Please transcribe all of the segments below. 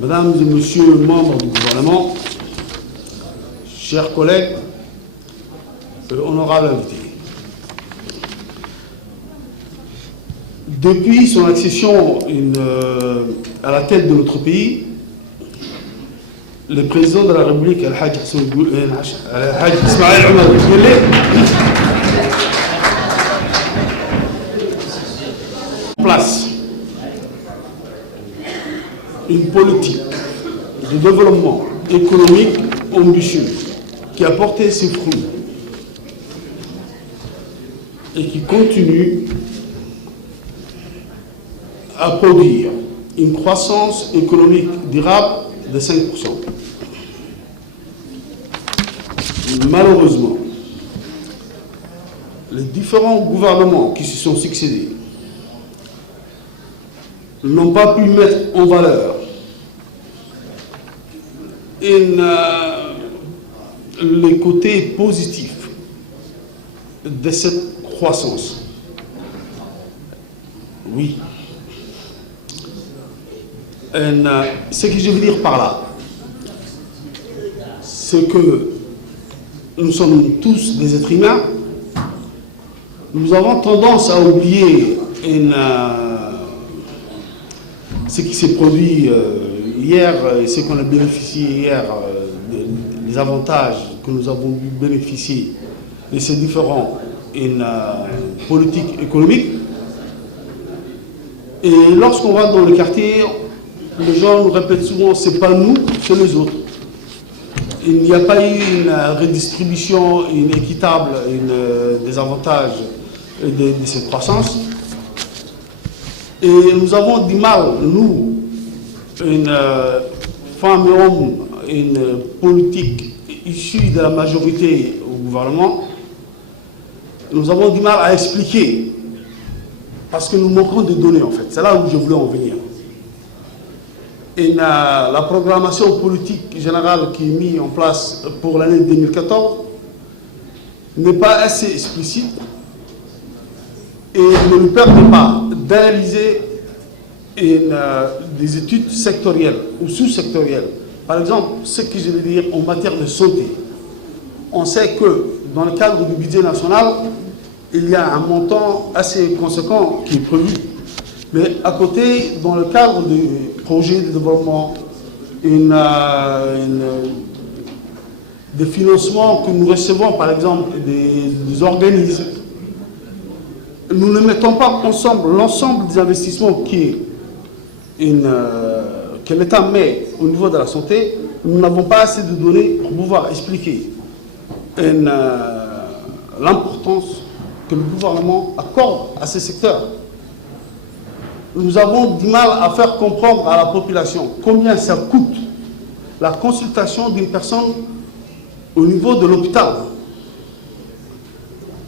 Mesdames et Messieurs les membres du gouvernement, chers collègues, honorables invités. Depuis son accession à la tête de notre pays, le président de la République, Al-Hajj Ismaël Omar Guelleh, place une politique de développement économique ambitieuse qui a porté ses fruits et qui continue à produire une croissance économique durable de 5%. Malheureusement, les différents gouvernements qui se sont succédés n'ont pas pu mettre en valeur les côtés positifs de cette croissance. Oui. Ce que je veux dire par là, c'est que nous sommes tous des êtres humains. Nous avons tendance à oublier ce qui s'est produit hier et ce qu'on a bénéficié hier, les avantages que nous avons pu bénéficier de ces différents politiques économiques. Et lorsqu'on va dans le quartier, les gens nous répètent souvent, c'est pas nous, c'est les autres. Il n'y a pas eu une redistribution équitable des avantages de cette croissance. Et nous avons du mal, nous, femmes et hommes, une politique issue de la majorité au gouvernement, nous avons du mal à expliquer, parce que nous manquons de données en fait. C'est là où je voulais en venir. Et la programmation politique générale qui est mise en place pour l'année 2014 n'est pas assez explicite et ne nous permet pas d'analyser des études sectorielles ou sous-sectorielles. Par exemple, ce que je veux dire en matière de santé. On sait que dans le cadre du budget national, il y a un montant assez conséquent qui est prévu. Mais à côté, dans le cadre du projet de développement, des financements que nous recevons, par exemple, des organismes, nous ne mettons pas ensemble l'ensemble des investissements que l'État met au niveau de la santé. Nous n'avons pas assez de données pour pouvoir expliquer l'importance que le gouvernement accorde à ces secteurs. Nous avons du mal à faire comprendre à la population combien ça coûte la consultation d'une personne au niveau de l'hôpital.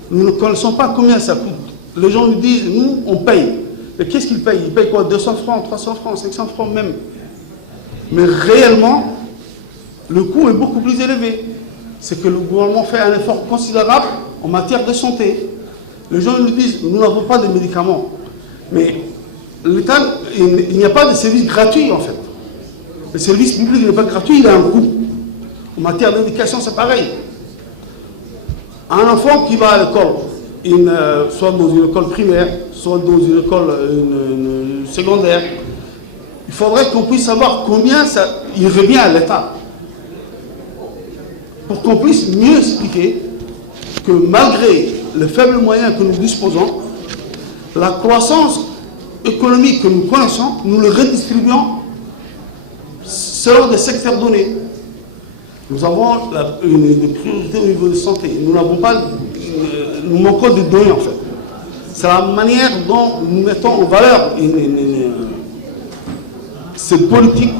Nous ne connaissons pas combien ça coûte. Les gens nous disent, nous, on paye. Mais qu'est-ce qu'ils payent? Ils payent quoi? 200 francs, 300 francs, 500 francs même. Mais réellement, le coût est beaucoup plus élevé. C'est que le gouvernement fait un effort considérable en matière de santé. Les gens nous disent, nous n'avons pas de médicaments. Mais l'État, il n'y a pas de service gratuit en fait. Le service public n'est pas gratuit, il a un coût. En matière d'éducation, c'est pareil. Un enfant qui va à l'école, soit dans une école primaire, soit dans une école secondaire, il faudrait qu'on puisse savoir combien il revient à l'État. Pour qu'on puisse mieux expliquer que malgré les faibles moyens que nous disposons, la croissance économique que nous connaissons, nous le redistribuons selon des secteurs donnés. Nous avons des priorités au niveau de santé. Nous n'avons pas, nous manquons de données en fait. C'est la manière dont nous mettons en valeur cette politique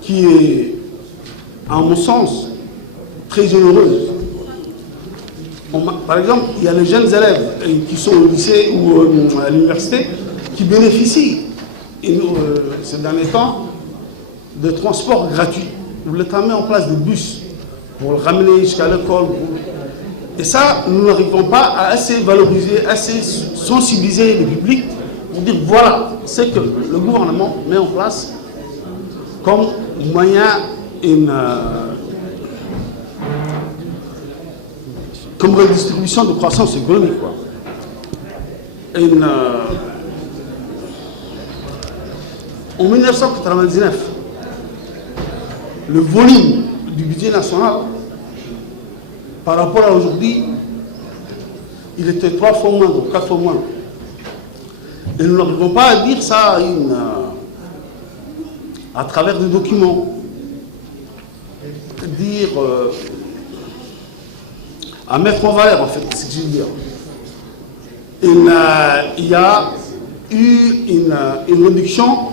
qui est, à mon sens, très généreuse. Par exemple, il y a les jeunes élèves qui sont au lycée ou à l'université qui bénéficient, ces derniers temps, de transports gratuits, où l'État met en place des bus pour le ramener jusqu'à l'école. Et ça, nous n'arrivons pas à assez valoriser, assez sensibiliser le public pour dire voilà ce que le gouvernement met en place comme moyen, comme redistribution de croissance économique, quoi. En 1999, le volume du budget national par rapport à aujourd'hui, il était 3 fois moins, 4 fois moins. Et nous n'arrivons pas à dire ça à travers des documents. Dire, à mettre en valeur, en fait, c'est ce que je veux dire. Il y a eu une réduction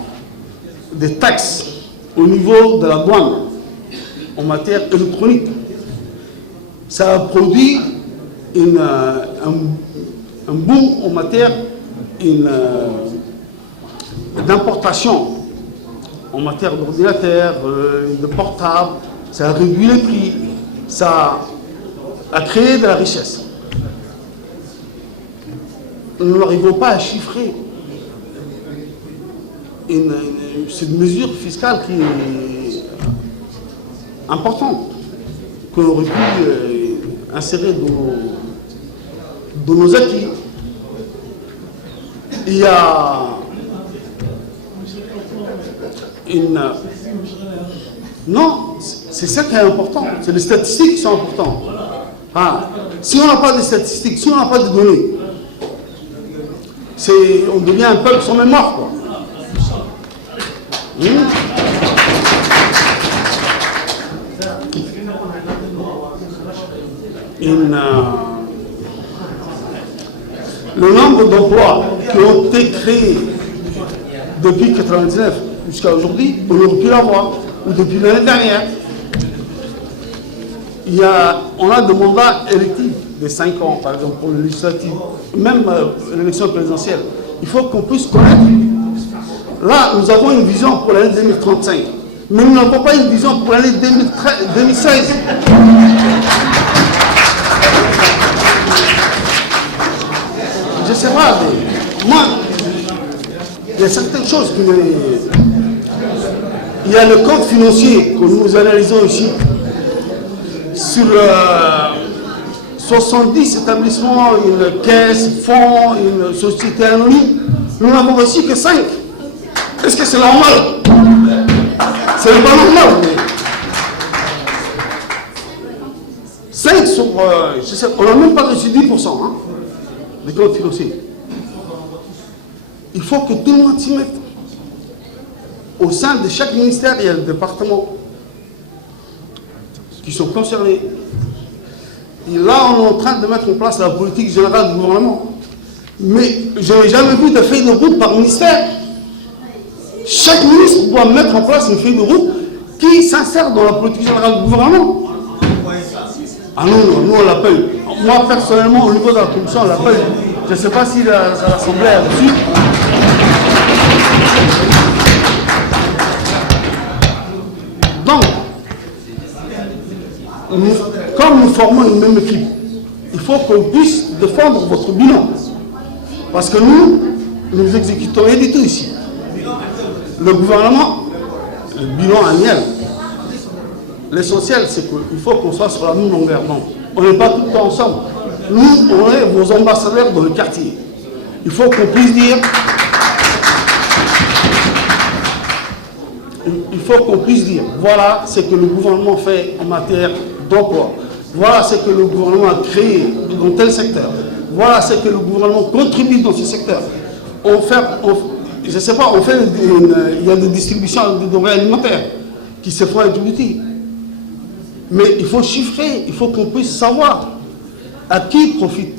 des taxes au niveau de la douane en matière électronique. Ça a produit un boom en matière d'importation, en matière d'ordinateurs, de portables. Ça a réduit les prix, ça a créé de la richesse. Nous n'arrivons pas à chiffrer cette mesure fiscale qui est importante, qu'on aurait pu insérer dans nos acquis. Il y a non, c'est ça qui est important, c'est les statistiques qui sont importantes. Ah, si on n'a pas de statistiques, si on n'a pas de données, on devient un peuple sans mémoire, quoi. Le nombre d'emplois qui ont été créés depuis 1999 jusqu'à aujourd'hui, on aurait pu l'avoir, ou depuis l'année dernière. On a des mandats électifs de 5 ans, par exemple, pour le législatif, même l'élection présidentielle. Il faut qu'on puisse connaître. Là, nous avons une vision pour l'année 2035, mais nous n'avons pas une vision pour l'année 2016. Je ne sais pas, mais moi, il y a certaines choses qui me... Il y a le compte financier que nous analysons ici sur 70 établissements, une caisse, fonds, une société anonyme. Nous n'avons reçu que 5. Est-ce que c'est normal? Ce n'est pas normal. Mais... 5 sur... je sais, on n'a même pas reçu 10% hein, des comptes financiers. Il faut que tout le monde s'y mette. Au sein de chaque ministère, il y a des départements qui sont concernés. Et là, on est en train de mettre en place la politique générale du gouvernement. Mais je n'ai jamais vu de feuille de route par ministère. Chaque ministre doit mettre en place une feuille de route qui s'insère dans la politique générale du gouvernement. Ah non, non, nous on l'appelle. Moi personnellement, au niveau de la commission, on l'appelle. Je ne sais pas si l'Assemblée a reçu. Donc, comme nous formons une même équipe, il faut qu'on puisse défendre votre bilan. Parce que nous exécutons rien du tout ici. Le gouvernement, le bilan annuel, l'essentiel, c'est qu'il faut qu'on soit sur la même longueur d'onde. On n'est pas tout le temps ensemble. Nous, on est vos ambassadeurs dans le quartier. Il faut qu'on puisse dire... Il faut qu'on puisse dire, voilà ce que le gouvernement fait en matière d'emploi. Voilà ce que le gouvernement a créé dans tel secteur. Voilà ce que le gouvernement contribue dans ce secteur. Je ne sais pas, il y a des distributions de denrées alimentaires qui se font à Djibouti. Mais il faut chiffrer, il faut qu'on puisse savoir à qui profite.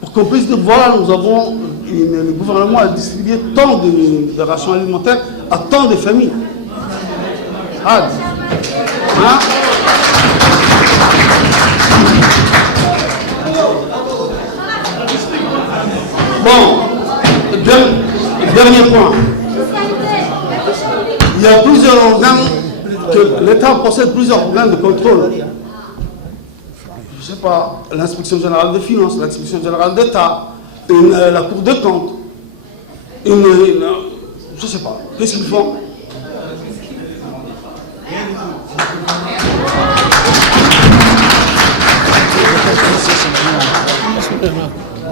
Pour qu'on puisse dire, voilà, le gouvernement a distribué tant de rations alimentaires à tant de familles. Ah, hein? Bon, dernier point. Il y a plusieurs organes, l'État possède plusieurs organes de contrôle. Je ne sais pas, l'inspection générale des finances, l'inspection générale d'État, la Cour des comptes, je ne sais pas, qu'est-ce qu'ils font?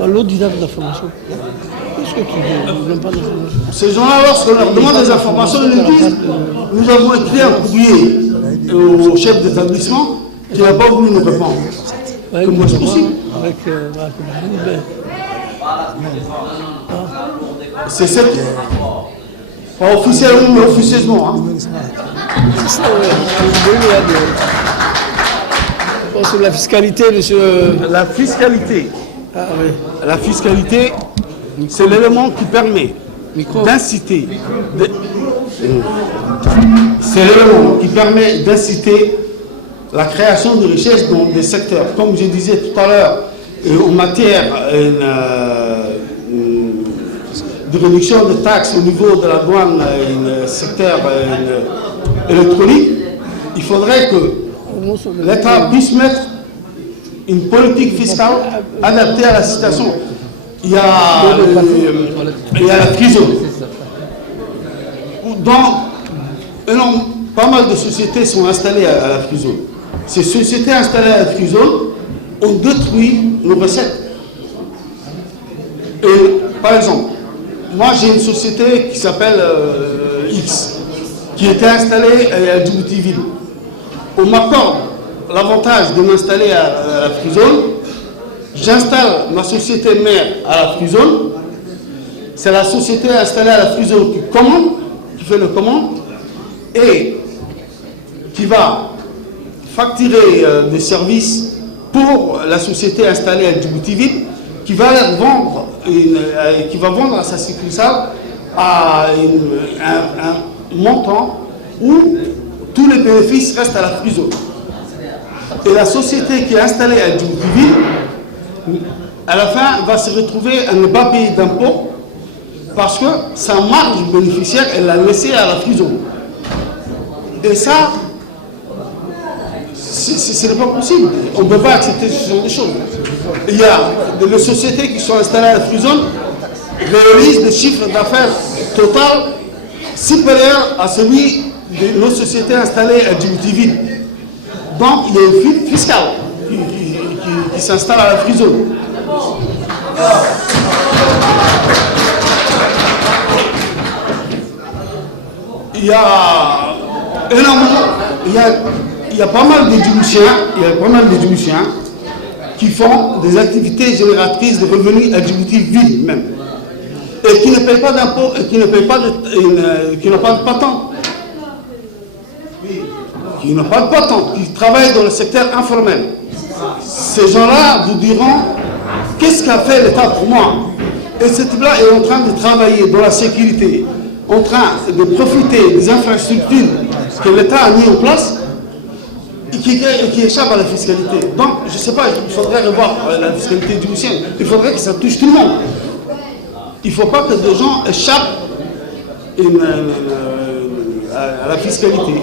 L'autre dit d'information. Qu'est-ce que tu veux? Pas d'information. Ces gens-là, lorsqu'on leur demande des informations, ils nous disent nous avons écrit un courrier au chef d'établissement qui n'a pas voulu nous répondre. Comment est-ce possible? C'est cette. Pas officiellement, mais officieusement. Hein. Sur la fiscalité, monsieur. La fiscalité. Ah, oui. La fiscalité, c'est l'élément qui permet d'inciter. C'est l'élément qui permet d'inciter la création de richesses dans des secteurs. Comme je disais tout à l'heure, en matière de réduction de taxes au niveau de la douane, secteur électronique, il faudrait que l'État puisse mettre une politique fiscale adaptée à la situation. Il y a la prison. Pas mal de sociétés sont installées à la prison. Ces sociétés installées à la prison ont détruit nos recettes. Et, par exemple, moi j'ai une société qui s'appelle X, qui était installée à Djibouti-Ville. On m'accorde l'avantage de m'installer à la prison. J'installe ma société mère à la prison. C'est la société installée à la prison qui commande, qui fait le commande, et qui va facturer des services pour la société installée à Djibouti-Ville, qui va vendre à sa succursale à un montant où tous les bénéfices restent à la prison. Et la société qui est installée à Djibouti-Ville, à la fin, va se retrouver à ne pas payer d'impôts parce que sa marge bénéficiaire, elle l'a laissée à la prison. Et ça, ce n'est pas possible. On ne peut pas accepter ce genre de choses. Il y a des sociétés qui sont installées à la prison réalisent des chiffres d'affaires total supérieurs à celui de nos sociétés installées à Djibouti-Ville. Donc, il y a une fuite fiscale qui s'installe à la prison. Il y a énormément, il y a pas mal de Djiboutiens, qui font des activités génératrices de revenus à Djibouti-Ville même, et qui ne payent pas d'impôts et qui ne payent pas qui n'ont pas de patente. Qui n'ont pas de patente, qui travaillent dans le secteur informel. Ces gens-là vous diront qu'est-ce qu'a fait l'État pour moi? Et ce type-là est en train de travailler dans la sécurité, en train de profiter des infrastructures que l'État a mis en place et qui échappent à la fiscalité. Donc, je ne sais pas, il faudrait revoir la fiscalité djiboutienne. Il faudrait que ça touche tout le monde. Il ne faut pas que des gens échappent à la fiscalité.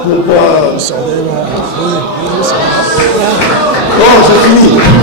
Pourquoi? Oh, j'ai fini.